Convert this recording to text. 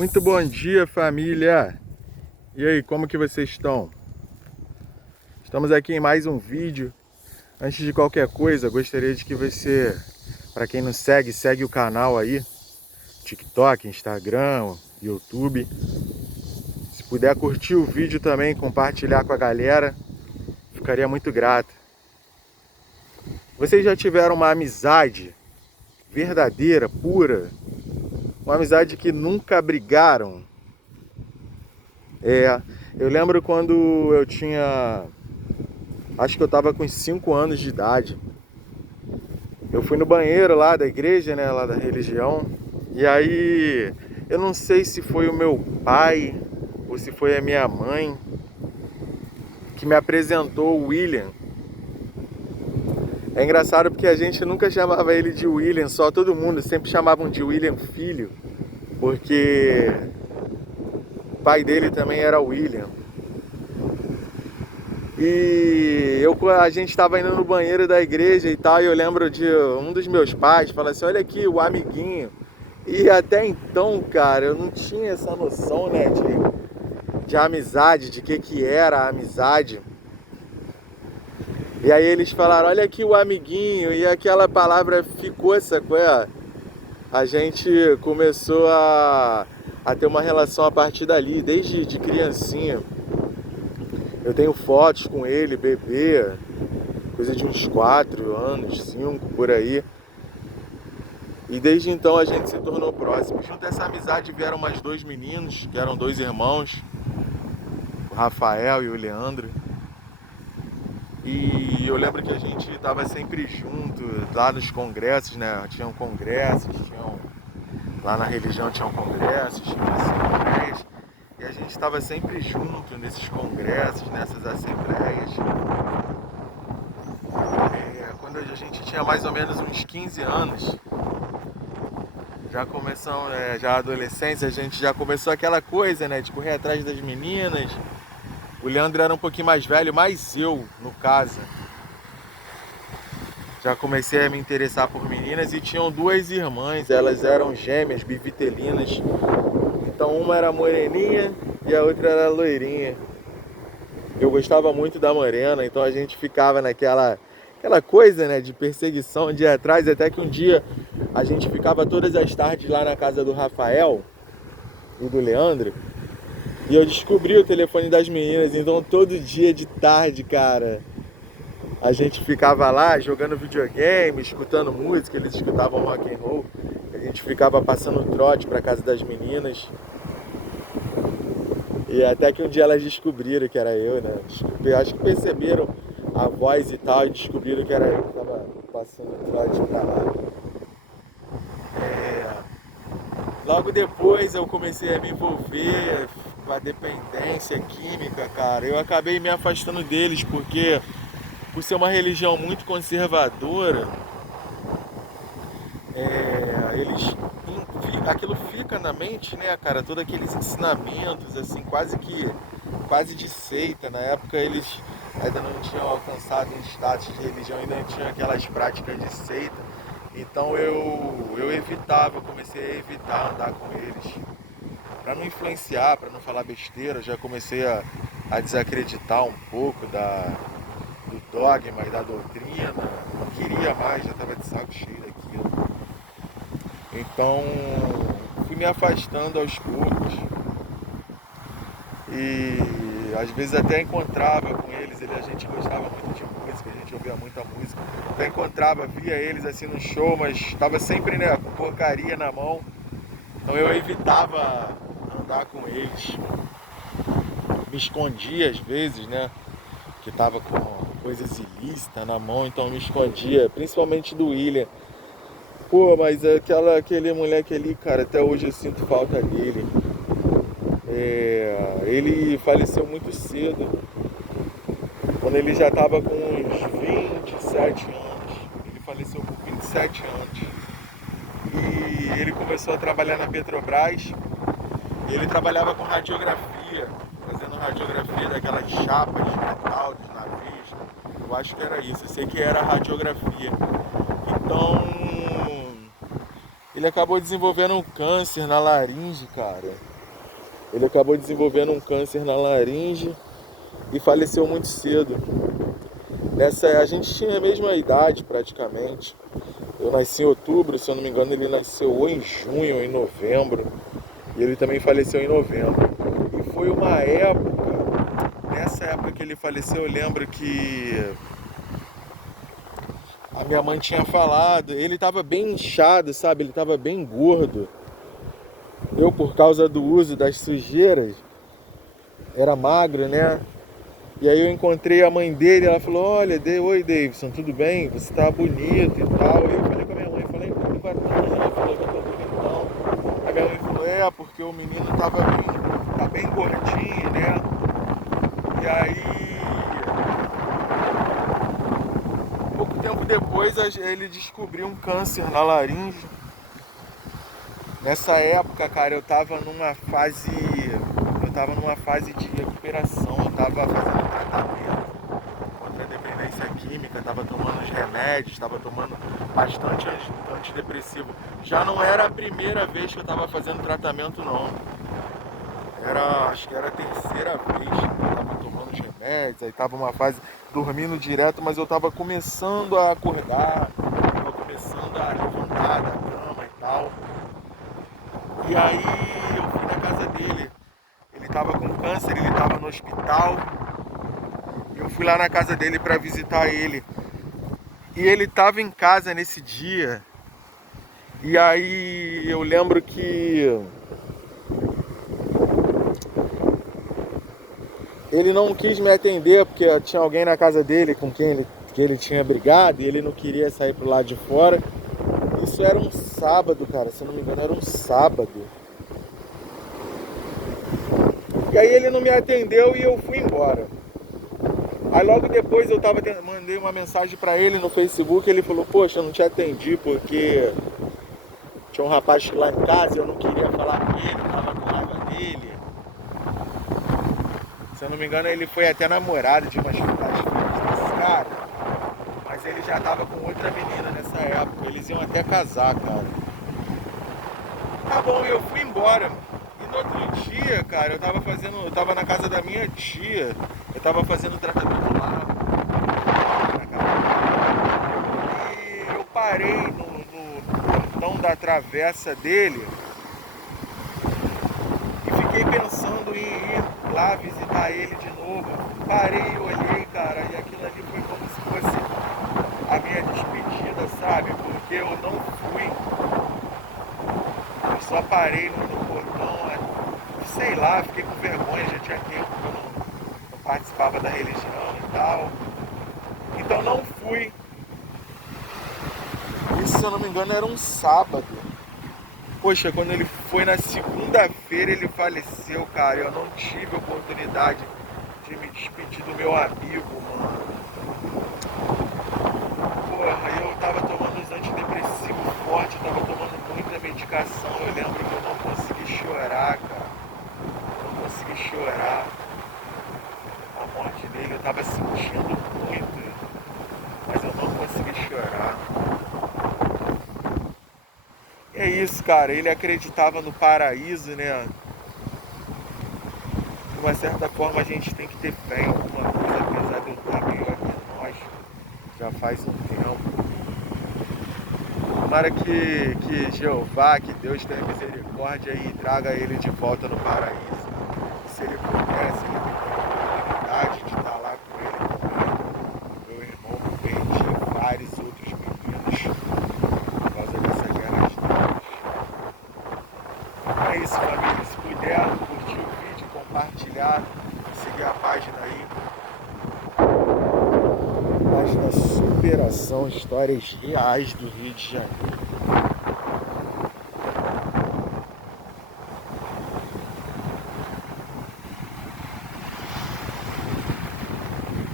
Muito bom dia, família! E aí, como que vocês estão? Estamos aqui em mais um vídeo. Antes de qualquer coisa, gostaria de que você, para quem não segue, segue o canal aí, TikTok, Instagram, YouTube. Se puder curtir o vídeo também, compartilhar com a galera, ficaria muito grato. Vocês já tiveram uma amizade verdadeira, pura? Uma amizade que nunca brigaram? Eu lembro quando eu tinha... Acho que eu tava com 5 anos de idade. Eu fui no banheiro lá da igreja, né, lá da religião. E aí, eu não sei se foi o meu pai ou se foi a minha mãe que me apresentou o William. É engraçado porque a gente nunca chamava ele de William, só todo mundo sempre chamavam de William filho, porque o pai dele também era William. E a gente estava indo no banheiro da igreja e tal, e eu lembro de um dos meus pais falar assim, olha aqui o amiguinho. E até então, cara, eu não tinha essa noção, né, de amizade, de que era a amizade. E aí eles falaram, olha aqui o amiguinho, e aquela palavra ficou, sacou? A gente começou a ter uma relação a partir dali, desde de criancinha. Eu tenho fotos com ele, bebê, coisa de uns 4 anos, 5, por aí. E desde então a gente se tornou próximo. Junto a essa amizade vieram mais 2 meninos, que eram 2 irmãos, o Rafael e o Leandro. E eu lembro que a gente estava sempre junto, lá nos congressos, né? Tinham congressos, lá na religião tinham congressos, tinham assembleias. E a gente estava sempre junto nesses congressos, nessas assembleias. Quando a gente tinha mais ou menos uns 15 anos, já começamos, já a adolescência, a gente já começou aquela coisa, né, de correr atrás das meninas. O Leandro era um pouquinho mais velho, mas eu, no caso, já comecei a me interessar por meninas e tinham 2 irmãs, elas eram gêmeas, bivitelinas. Então uma era moreninha e a outra era loirinha. Eu gostava muito da morena, então a gente ficava aquela coisa, né, de perseguição de ir atrás, até que um dia a gente ficava todas as tardes lá na casa do Rafael e do Leandro, e eu descobri o telefone das meninas, então todo dia de tarde, cara, a gente ficava lá jogando videogame, escutando música, eles escutavam rock and roll, a gente ficava passando trote pra casa das meninas. E até que um dia elas descobriram que era eu, né? Acho que perceberam a voz e tal e descobriram que era eu que tava passando trote pra lá. Logo depois eu comecei a me envolver com a dependência química, cara. Eu acabei me afastando deles porque, por ser uma religião muito conservadora, aquilo fica na mente, né, cara? Todos aqueles ensinamentos, assim, quase de seita. Na época eles ainda não tinham alcançado um status de religião, ainda não tinham aquelas práticas de seita. Então eu evitava, comecei a evitar andar com eles. Para não influenciar, para não falar besteira, eu já comecei a desacreditar um pouco do dogma e da doutrina. Não queria mais, já estava de saco cheio daquilo. Então fui me afastando aos poucos. E às vezes até encontrava com eles, a gente gostava muito de música, a gente ouvia muita música. Até encontrava, via eles assim no show, mas estava sempre, né, com porcaria na mão. Então eu evitava andar com eles. Me escondia às vezes, né, que tava com coisas ilícitas na mão, então eu me escondia, principalmente do William. Pô, mas aquele moleque ali, cara, até hoje eu sinto falta dele. Ele faleceu muito cedo, quando ele já estava com uns 27 anos. Ele faleceu com 27 anos. E ele começou a trabalhar na Petrobras. Ele trabalhava com radiografia, fazendo radiografia daquelas chapas de metal dos navios. Eu acho que era isso, eu sei que era radiografia. Então, Ele acabou desenvolvendo um câncer na laringe, cara. Ele acabou desenvolvendo um câncer na laringe e faleceu muito cedo. A gente tinha a mesma idade praticamente. Eu nasci em outubro, se eu não me engano, ele nasceu ou em junho ou em novembro. E ele também faleceu em novembro. E foi uma época, nessa época que ele faleceu, eu lembro que a minha mãe tinha falado, ele estava bem inchado, sabe? Ele estava bem gordo. Eu, por causa do uso das sujeiras, era magro, né? E aí eu encontrei a mãe dele, ela falou, olha, oi Davidson, tudo bem? Você tá bonito e tal. E eu falei com a minha mãe, falei, com a Tânia, ela falou que eu tô bonitão. A minha mãe falou, porque o menino tá bem gordinho, né? E aí, pouco tempo depois, ele descobriu um câncer na laringe. Nessa época, cara, eu tava numa fase de recuperação, eu tava fazendo tratamento contra a dependência química, tava tomando os remédios, tava tomando bastante antidepressivo. Já não era a primeira vez que eu tava fazendo tratamento, não. Acho que era a terceira vez que eu tava tomando os remédios, aí tava uma fase dormindo direto, mas eu tava começando a acordar, tava começando a levantar da cama e tal. E aí eu fui na casa dele, ele tava com câncer, ele tava no hospital. Eu fui lá na casa dele para visitar ele. E ele tava em casa nesse dia. E aí eu lembro que ele não quis me atender porque tinha alguém na casa dele com quem ele tinha brigado e ele não queria sair pro lado de fora. Isso era um sábado, cara, se eu não me engano era um sábado. E aí ele não me atendeu e eu fui embora. Aí logo depois mandei uma mensagem pra ele no Facebook, ele falou, poxa, eu não te atendi porque tinha um rapaz lá em casa e eu não queria falar com ele, eu tava com raiva dele. Se eu não me engano, ele foi até namorado de umas filhas desse cara, mas ele já tava com outra menina nessa época, eles iam até casar, cara. Tá bom, eu fui embora. E no outro dia, cara, eu tava na casa da minha tia, eu tava fazendo tratamento lá. E eu parei no portão da travessa dele e fiquei pensando em ir lá visitar ele de novo. Parei e olhei, cara, e aquilo ali foi como se fosse a minha despedida, sabe? Porque eu não fui. Eu só parei no portão, sei lá, fiquei com vergonha, já tinha tempo que eu não participava da religião e tal. Então não fui. Isso, se eu não me engano, era um sábado. Poxa, quando ele foi na segunda-feira ele faleceu, cara. Eu não tive oportunidade de me despedir do meu amigo, mano. Porra, eu tava tomando os antidepressivos fortes, eu tava tomando muita medicação. Eu lembro que eu não consegui chorar, cara. Não consegui chorar. A morte dele eu tava sentindo muito, mas eu não consegui chorar. É isso, cara, ele acreditava no paraíso, né? De uma certa forma a gente tem que ter fé em alguma coisa, apesar de eu estar meio agnóstico, já faz um tempo. Tomara que Jeová, que Deus tenha misericórdia e traga ele de volta no paraíso. Se ele pudesse, ele tem a oportunidade de estar lá com ele também. Meu irmão perdi vários outros meninos por causa dessa guerra às drogas. É isso, família. Se puder, curtir o vídeo, compartilhar, seguir a página aí. Página Superação, histórias reais do Rio de Janeiro.